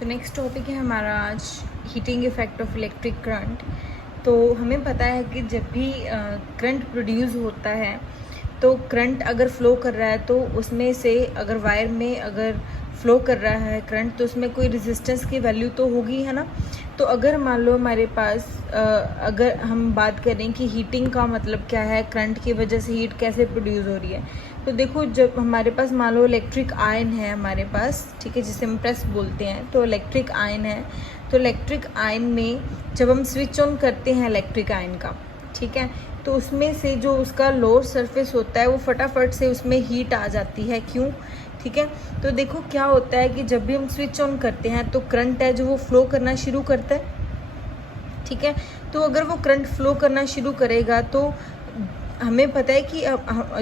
तो next topic है हमारा आज heating effect of electric current. तो हमें पता है कि जब भी करंट प्रोड्यूस होता है तो करंट अगर फ्लो कर रहा है तो उसमें से अगर वायर में अगर फ्लो कर रहा है करंट तो उसमें कोई रेजिस्टेंस की वैल्यू तो होगी, है ना। तो अगर मान लो हमारे पास अगर हम बात करें कि हीटिंग का मतलब क्या है, करंट की वजह से हीट कैसे प्रोड्यूस हो रही है, तो देखो जब हमारे पास मान लो इलेक्ट्रिक आयन है हमारे पास, ठीक है, जिसे हम प्रेस बोलते हैं, तो इलेक्ट्रिक आयन है। तो इलेक्ट्रिक आयन में जब हम स्विच ऑन करते हैं इलेक्ट्रिक आयन का, ठीक है, तो उसमें से जो उसका लोअर सरफेस होता है वो फटाफट से उसमें हीट आ जाती है। क्यों? ठीक है, तो देखो क्या होता है कि जब भी हम स्विच ऑन करते हैं तो करंट है जो वो फ्लो करना शुरू करता है, ठीक है। तो अगर वो करंट फ्लो करना शुरू करेगा तो हमें पता है कि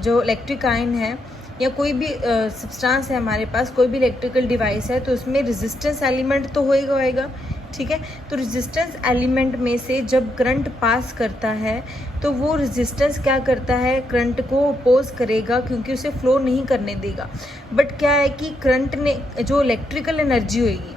जो इलेक्ट्रिक आयन है या कोई भी सब्सटेंस है हमारे पास, कोई भी इलेक्ट्रिकल डिवाइस है, तो उसमें रेजिस्टेंस एलिमेंट तो होएगा, ठीक है। तो रेजिस्टेंस एलिमेंट में से जब करंट पास करता है तो वो रेजिस्टेंस क्या करता है, करंट को अपोज करेगा क्योंकि उसे फ्लो नहीं करने देगा। बट क्या है कि करंट ने जो इलेक्ट्रिकल एनर्जी होगी,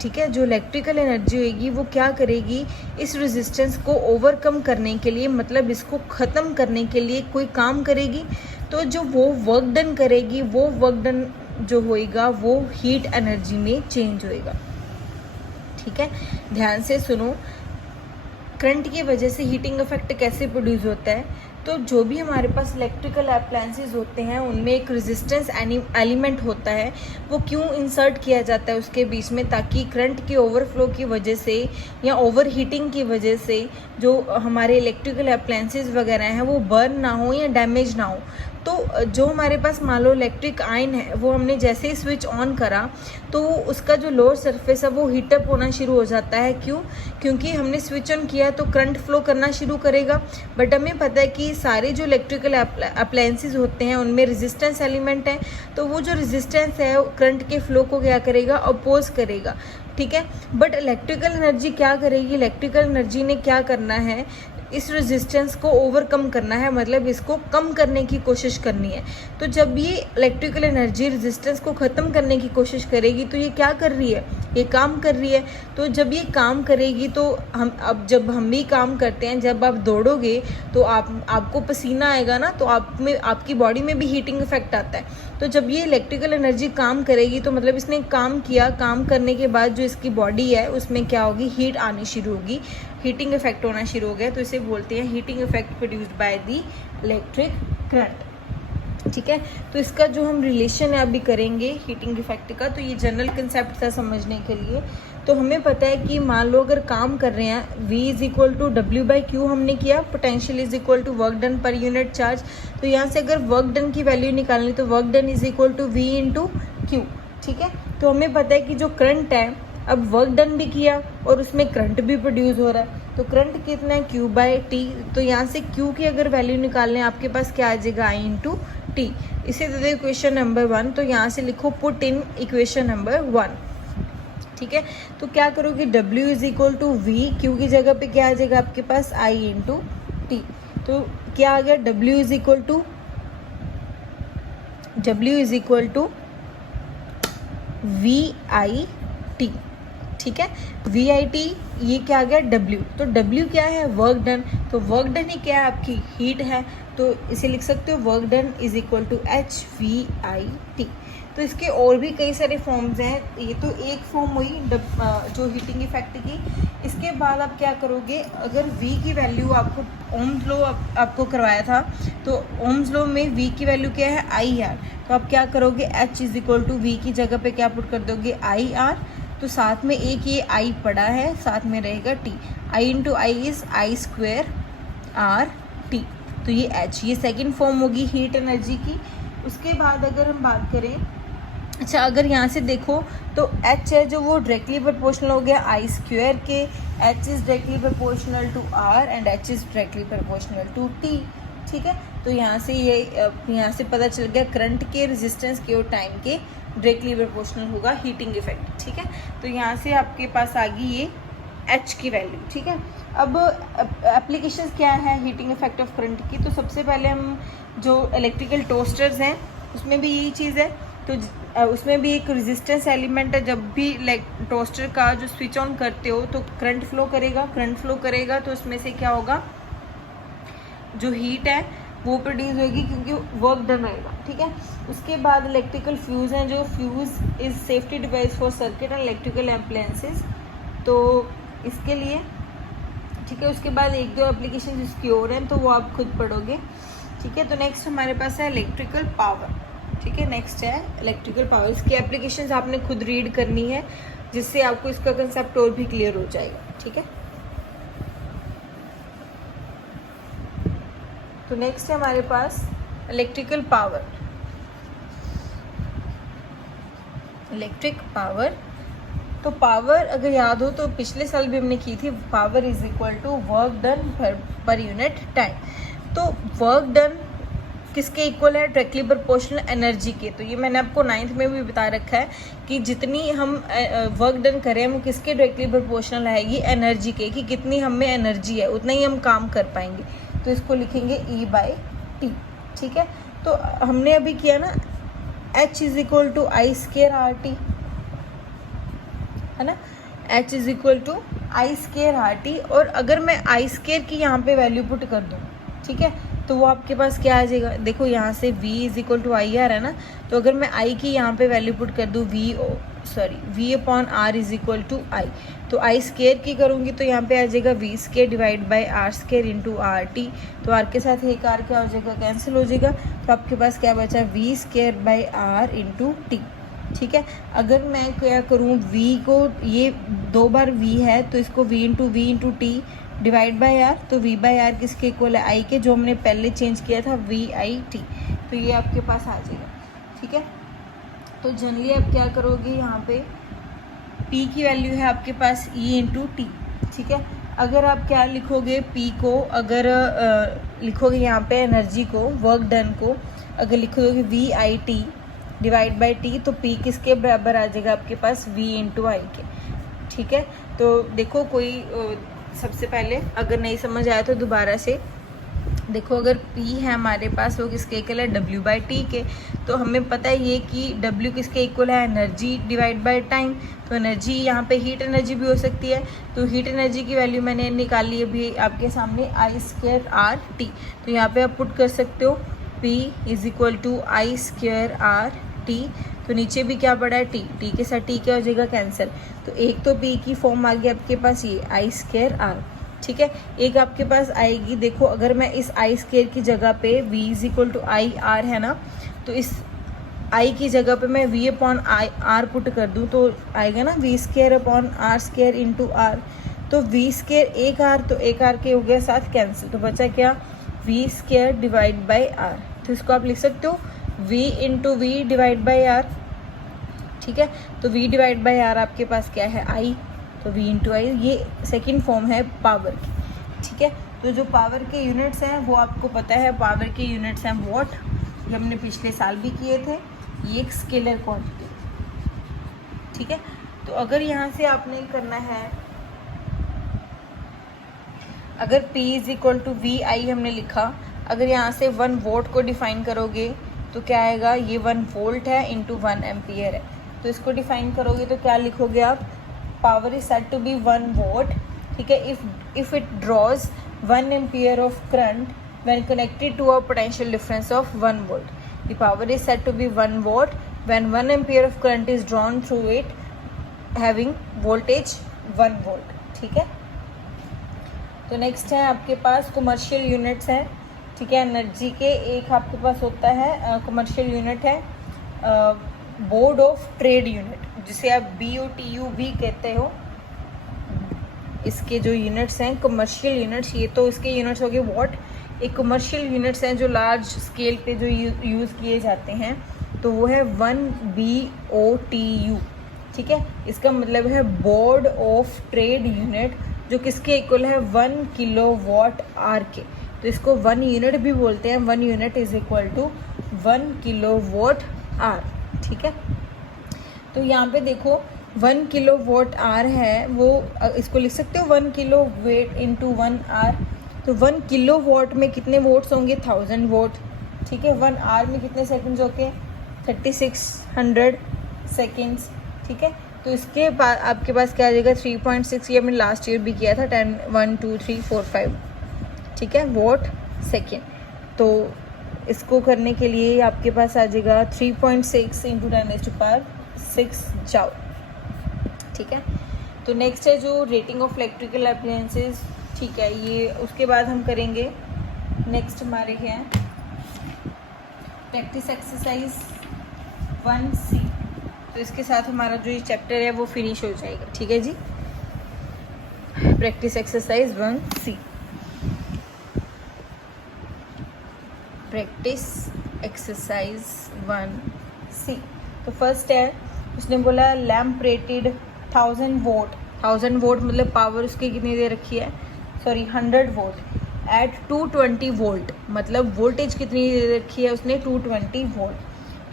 ठीक है, जो इलेक्ट्रिकल एनर्जी होगी वो क्या करेगी, इस रेजिस्टेंस को ओवरकम करने के लिए, मतलब इसको ख़त्म करने के लिए कोई काम करेगी। तो जो वो वर्क डन करेगी, वो वर्क डन जो होएगा वो हीट एनर्जी में चेंज होएगा, ठीक है। ध्यान से सुनो, करंट की वजह से हीटिंग इफेक्ट कैसे प्रोड्यूस होता है। तो जो भी हमारे पास इलेक्ट्रिकल अप्लायंसेस होते हैं उनमें एक रेजिस्टेंस एलिमेंट होता है। वो क्यों इंसर्ट किया जाता है उसके बीच में, ताकि करंट के ओवरफ्लो की वजह से या ओवर हीटिंग की वजह से जो हमारे इलेक्ट्रिकल अप्लायंसेस वगैरह हैं वो बर्न ना हो या डैमेज ना हो। तो जो हमारे पास मान लो इलेक्ट्रिक आयन है वो हमने जैसे ही स्विच ऑन करा तो उसका जो लोअर सरफेस है वो हीटअप होना शुरू हो जाता है। क्यों? क्योंकि हमने स्विच ऑन किया तो करंट फ्लो करना शुरू करेगा। बट हमें पता है कि सारे जो इलेक्ट्रिकल अप्लायंसेस होते हैं उनमें रेजिस्टेंस एलिमेंट है, तो वो जो रेजिस्टेंस है करंट के फ्लो को क्या करेगा, अपोज करेगा, ठीक है। बट इलेक्ट्रिकल एनर्जी क्या करेगी, इलेक्ट्रिकल एनर्जी ने क्या करना है, इस रेजिस्टेंस को ओवरकम करना है, मतलब इसको कम करने की कोशिश करनी है। तो जब ये इलेक्ट्रिकल एनर्जी रेजिस्टेंस को ख़त्म करने की कोशिश करेगी तो ये क्या कर रही है, ये काम कर रही है। तो जब ये काम करेगी तो जब हम भी काम करते हैं, जब आप दौड़ोगे तो आपको पसीना आएगा ना, तो आपकी बॉडी में भी हीटिंग इफेक्ट आता है। तो जब ये इलेक्ट्रिकल एनर्जी काम करेगी तो मतलब इसने काम किया, काम करने के बाद जो इसकी बॉडी है उसमें क्या होगी, हीट आनी शुरू होगी, हीटिंग इफेक्ट होना शुरू हो गया। तो इसे बोलते हैं heating effect produced by the electric current, ठीक है। तो इसका जो हम रिलेशन है अभी करेंगे हीटिंग इफेक्ट का, तो ये जनरल कंसेप्ट था समझने के लिए। तो हमें पता है कि मान लो अगर काम कर रहे हैं, V is equal to W/Q हमने किया, potential is equal to work done per unit charge. तो यहाँ से अगर वर्क डन की वैल्यू निकालनी तो work done is equal to V into Q, ठीक है। तो हमें पता है कि जो करंट है, अब वर्क डन भी किया और उसमें करंट भी प्रोड्यूस हो रहा है, तो करंट कितना है, Q/T। तो यहाँ से Q की अगर वैल्यू निकालने आपके पास क्या आ जाएगा, I इंटू T। इसे दे दो इक्वेशन नंबर 1। तो यहाँ से लिखो पुट इन इक्वेशन नंबर 1, ठीक है। तो क्या करोगे, W is equal to V, Q की जगह पे क्या आ जाएगा आपके पास, I इंटू T। तो क्या आ गया, W is equal to VIT, ठीक है। VIT ये क्या आ गया, W। तो W क्या है, वर्क डन। तो वर्क डन ही क्या है, आपकी हीट है। तो इसे लिख सकते हो work done is equal to HVIT। तो इसके और भी कई सारे फॉर्म्स हैं, ये तो एक फॉर्म हुई जो हीटिंग इफेक्ट की। इसके बाद आप क्या करोगे, अगर V की वैल्यू आपको ओम्स लॉ आपको करवाया था, तो ओम्स लॉ में V की वैल्यू क्या है, IR। तो आप क्या करोगे, H is equal to V की जगह पे क्या पुट कर दोगे, IR। तो साथ में एक ये I पड़ा है, साथ में रहेगा T। I into I is I² RT। तो ये H, ये सेकेंड फॉर्म होगी हीट एनर्जी की। उसके बाद अगर हम बात करें, अच्छा अगर यहाँ से देखो तो H है जो वो डायरेक्टली प्रोपोर्शनल हो गया I² के, H is directly proportional to R and H is directly proportional to T, ठीक है। तो यहाँ से पता चल गया करंट के, रेजिस्टेंस के और टाइम के डायरेक्टली प्रोपोर्शनल होगा हीटिंग इफेक्ट, ठीक है। तो यहाँ से आपके पास आ गई ये H की वैल्यू, ठीक है। अब एप्लीकेशंस क्या है हीटिंग इफेक्ट ऑफ करंट की। तो सबसे पहले हम जो इलेक्ट्रिकल टोस्टर्स हैं उसमें भी यही चीज़ है। तो उसमें भी एक रेजिस्टेंस एलिमेंट है। जब भी टोस्टर का जो स्विच ऑन करते हो तो करंट फ्लो करेगा तो उसमें से क्या होगा, जो हीट है वो प्रोड्यूस होगी क्योंकि वर्क डन रहेगा। ठीक है, उसके बाद इलेक्ट्रिकल फ्यूज़ हैं, जो fuse is safety device for circuit and electrical appliances, तो इसके लिए। ठीक है, उसके बाद एक दो एप्लीकेशन जिसकी और हैं तो वो आप खुद पढ़ोगे। ठीक है, तो नेक्स्ट हमारे पास है इलेक्ट्रिकल पावर। ठीक है, नेक्स्ट है इलेक्ट्रिकल पावर। इसकी एप्लीकेशंस आपने खुद रीड करनी है जिससे आपको इसका कंसेप्ट और भी क्लियर हो जाएगा। ठीक है, तो नेक्स्ट है हमारे पास इलेक्ट्रिकल पावर। इलेक्ट्रिक पावर, तो पावर अगर याद हो तो पिछले साल भी हमने की थी, power is equal to work done per unit time. तो वर्क डन किसके इक्वल है, डायरेक्टली प्रोपोर्शनल एनर्जी के। तो ये मैंने आपको 9th में भी बता रखा है कि जितनी हम वर्क डन करें वो किसके डायरेक्टली प्रोपोर्शनल आएगी, एनर्जी के, कि कितनी हम में एनर्जी है उतना ही हम काम कर पाएंगे। तो इसको लिखेंगे E/T। ठीक है, तो हमने अभी किया ना H is equal to I square RT, है ना, H is equal to I square RT। और अगर मैं आई स्केयर की यहाँ पे वैल्यू पुट कर दूँ, ठीक है, तो वो आपके पास क्या आ जाएगा, देखो यहाँ से V is equal to I R है ना, तो अगर मैं I की यहाँ पे वैल्यू पुट कर दूँ V upon R is equal to I, तो आई स्केयर की करूँगी तो यहाँ पे आ जाएगा V square divide by R square into RT। तो R के साथ एक R क्या हो जाएगा, कैंसिल हो जाएगा। तो आपके पास क्या बचा, V square by R into T। ठीक है, अगर मैं क्या करूँ, V को, ये 2 बार V है तो इसको V into T divide by R, तो V बाई R किसके इक्वल है, I के, जो हमने पहले चेंज किया था VIT। तो ये आपके पास आ जाएगा। ठीक है, तो जनरली आप क्या करोगे, यहाँ पे P की वैल्यू है आपके पास E इंटू T। ठीक है, अगर आप क्या लिखोगे, P को अगर लिखोगे यहाँ पे एनर्जी को, वर्क डन को अगर लिखोगे VIT डिवाइड बाई T, तो P किसके बराबर आ जाएगा आपके पास, V इंटू आई के। ठीक है, तो देखो कोई सबसे पहले अगर नहीं समझ आया तो दोबारा से देखो, अगर P है हमारे पास वो किसके इक्वल है, W/T के। तो हमें पता है ये कि W किसके इक्वल है, एनर्जी डिवाइड बाय टाइम। तो एनर्जी यहाँ पे हीट एनर्जी भी हो सकती है, तो हीट एनर्जी की वैल्यू मैंने निकाली अभी आपके सामने, आई स्क्वायर RT। तो यहाँ पे आप पुट कर सकते हो P is equal to I square RT। तो नीचे भी क्या पड़ा है, T के साथ T क्या हो जाएगा, कैंसिल। तो एक तो P की फॉर्म आ गई आपके पास ये आई स्क्वायर R। ठीक है, एक आपके पास आएगी, देखो अगर मैं इस आई स्क्वायर की जगह पे V is equal to I R है ना, तो इस I की जगह पे मैं V अपॉन R पुट कर दूँ तो आएगा ना V square upon R square into R। तो V स्क्वायर एक R, तो एक R के हो गया साथ कैंसिल, तो बचा क्या, V square divide by R। तो इसको आप लिख सकते हो V into V divide by R। ठीक है, तो V डिवाइड बाई R आपके पास क्या है, I, तो V इंटू आई, ये सेकेंड फॉर्म है पावर की। ठीक है, तो जो पावर के यूनिट्स हैं वो आपको पता है, पावर के यूनिट्स हैं वॉट, ये हमने पिछले साल भी किए थे, ये एक स्केलर क्वांटिटी। ठीक है, तो अगर यहाँ से आपने करना है, अगर P is equal to VI हमने लिखा, अगर यहाँ से 1 वोल्ट को डिफाइन करोगे तो क्या आएगा, ये 1 वोल्ट है इंटू 1 एम्पियर है। तो इसको डिफाइन करोगे तो क्या लिखोगे आप, power is said to be 1 volt. ठीक है, if it draws 1 ampere of current when connected to a potential difference of 1 volt, the power is said to be 1 volt when 1 ampere of current is drawn through it having voltage 1 volt. ठीक है, तो next है आपके पास commercial units हैं। ठीक है, energy के एक आपके पास होता है कमर्शियल यूनिट है बोर्ड ऑफ ट्रेड यूनिट, जिसे आप BOTU भी कहते हो। इसके जो यूनिट्स हैं कमर्शियल यूनिट्स, ये तो इसके यूनिट्स हो गए वॉट। एक कमर्शियल यूनिट्स हैं जो लार्ज स्केल पे जो यूज़ किए जाते हैं, तो वो है 1 BOTU। ठीक है, इसका मतलब है बोर्ड ऑफ ट्रेड यूनिट, जो किसके इक्वल है 1 किलोवाट आर के। तो इसको 1 यूनिट भी बोलते हैं, 1 unit is equal to 1 kilowatt hour. ठीक है, तो यहाँ पे देखो 1 किलोवाट आर है, वो इसको लिख सकते हो 1 किलो वेट इंटू 1 आर। तो 1 किलोवाट में कितने वोट्स होंगे, 1000 वोट। ठीक है, 1 आर में कितने सेकंड्स होंगे, 3600 सेकेंड्स, ठीक है। तो इसके बाद आपके पास क्या आ जाएगा 3.6, ये हमने लास्ट ईयर भी किया था, 10 1 2 3 4 5, ठीक है, वॉट सेकेंड। तो इसको करने के लिए आपके पास आ जाएगा 3.6 इंटू 10⁻6 जाओ, ठीक है। तो नेक्स्ट है जो रेटिंग ऑफ इलेक्ट्रिकल अप्लायंसेस, ठीक है, ये उसके बाद हम करेंगे। नेक्स्ट हमारे हैं प्रैक्टिस एक्सरसाइज 1C। तो इसके साथ हमारा जो ये चैप्टर है वो फिनिश हो जाएगा, ठीक है जी। Practice exercise 1C, practice exercise 1C। तो फर्स्ट है, उसने बोला लैम्प रेटेड 1000 वोट, 1000 वोट मतलब पावर उसकी कितनी दे रखी है, सॉरी 100 वोट एट 220 वोल्ट, मतलब वोल्टेज कितनी दे रखी है उसने 220 volt,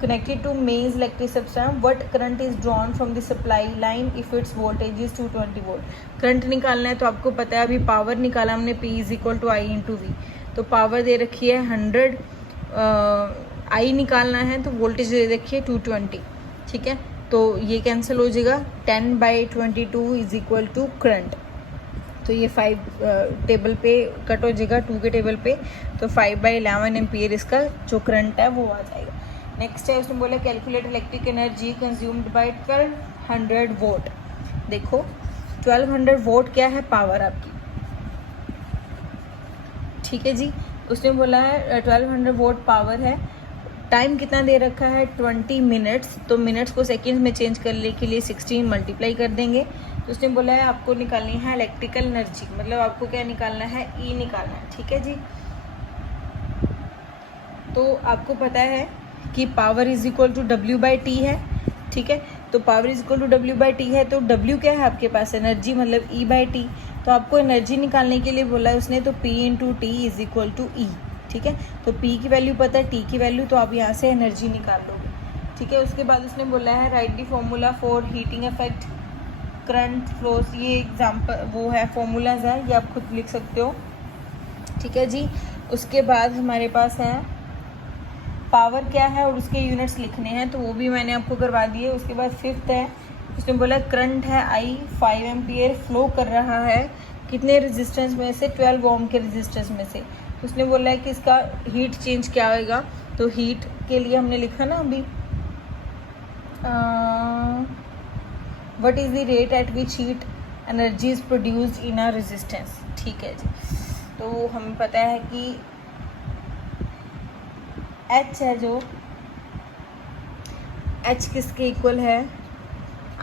connected to mains electric subsystem, what current is drawn from the supply line if its voltage is 220 volt। Current निकालना है तो आपको पता है, अभी पावर निकाला हमने, P = I × V। तो पावर दे रखी है 100, I निकालना है तो वोल्टेज दे रखी है 220, ठीक है। तो ये कैंसिल हो जाएगा, 10/22 = करंट। तो ये 5 टेबल पे कट हो जाएगा, 2 के टेबल पे, तो 5/11 एम्पियर इसका जो करंट है वो आ जाएगा। नेक्स्ट है, उसने बोला calculate electric energy consumed by 1200 vote. देखो 1200 वोट क्या है, पावर आपकी, ठीक है जी। उसने बोला है 1200 वोट पावर है, टाइम कितना दे रखा है 20 मिनट्स, तो मिनट्स को सेकेंड्स में चेंज करने के लिए 16 मल्टीप्लाई कर देंगे। तो उसने बोला है आपको निकालनी है इलेक्ट्रिकल एनर्जी, मतलब आपको क्या निकालना है, E निकालना है, ठीक है जी। तो आपको पता है कि पावर = W/T है, ठीक है। तो पावर = W/T है, तो W क्या है आपके पास, एनर्जी, मतलब E/T। तो आपको एनर्जी निकालने के लिए बोला है उसने, तो P × T = E, ठीक है। तो P की वैल्यू पता है, T की वैल्यू, तो आप यहाँ से एनर्जी निकाल लोगे, ठीक है। उसके बाद उसने बोला है right the formula for heating effect current flows, ये एग्जाम्पल वो है, फॉर्मूलाज है, ये आप खुद लिख सकते हो, ठीक है जी। उसके बाद हमारे पास है पावर क्या है और उसके यूनिट्स लिखने हैं, तो वो भी मैंने आपको करवा दिए। उसके बाद फिफ्थ है, उसने बोला करंट है I 5 एम्पियर फ्लो कर रहा है कितने रेजिस्टेंस में से, 12 ओम के रेजिस्टेंस में से। तो उसने बोला है कि इसका हीट चेंज क्या होगा, तो हीट के लिए हमने लिखा ना अभी, what is the rate at which heat energy is produced in a resistance, ठीक है जी। तो हमें पता है कि H है, जो H किसके इक्वल है,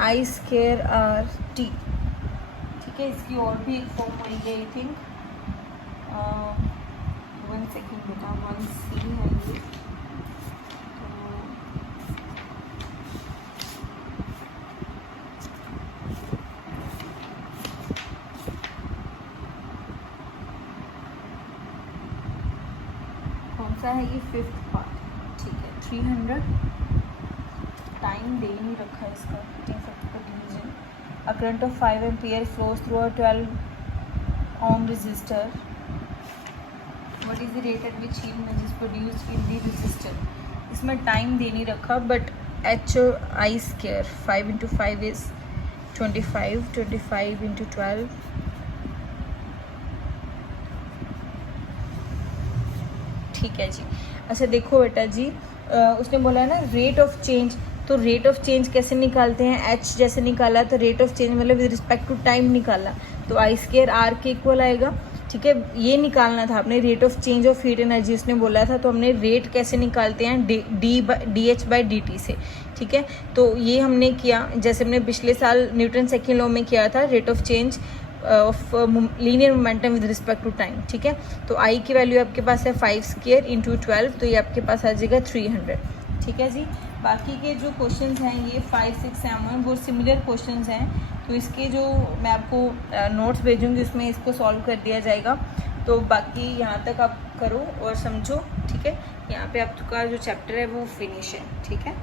I²R/T, ठीक है। इसकी और भी एक फॉर्म होगी, आई थिंक 1 सेकेंड बेटा, 1C है ये, कौन सा है ये, 5th पार्ट, ठीक है। 300 टाइम दे नहीं रखा है इसका, division. A current of 5 ampere flows through a 12 ohm resistor, what is the rate at which heat energy is produced in the resistor. इसमें टाइम दे नहीं रखा, बट HI², 5 × 5 इज 25, 25 × 12, ठीक है जी। अच्छा देखो बेटा जी, उसने बोला है ना रेट ऑफ चेंज, तो रेट ऑफ चेंज कैसे निकालते हैं, H जैसे निकाला तो रेट ऑफ चेंज मतलब विद रिस्पेक्ट टू टाइम निकाला, तो I²R के इक्वल आएगा, ठीक है। ये निकालना था आपने, rate of change of heat energy उसने बोला था, तो हमने रेट कैसे निकालते हैं, DH/dt से, ठीक है। तो ये हमने किया, जैसे हमने पिछले साल न्यूटन सेकेंड लॉ में किया था, rate of change of linear momentum with respect to time, ठीक है। तो I की वैल्यू आपके पास है 5² × 12, तो ये आपके पास आ जाएगा 300, ठीक है जी। बाकी के जो क्वेश्चंस हैं ये 5, 6, 7 वो सिमिलर क्वेश्चंस हैं, तो इसके जो मैं आपको नोट्स भेजूँगी उसमें इसको सॉल्व कर दिया जाएगा। तो बाकी यहाँ तक आप करो और समझो, ठीक है। यहाँ पे आपका जो चैप्टर है वो फिनिश है, ठीक है।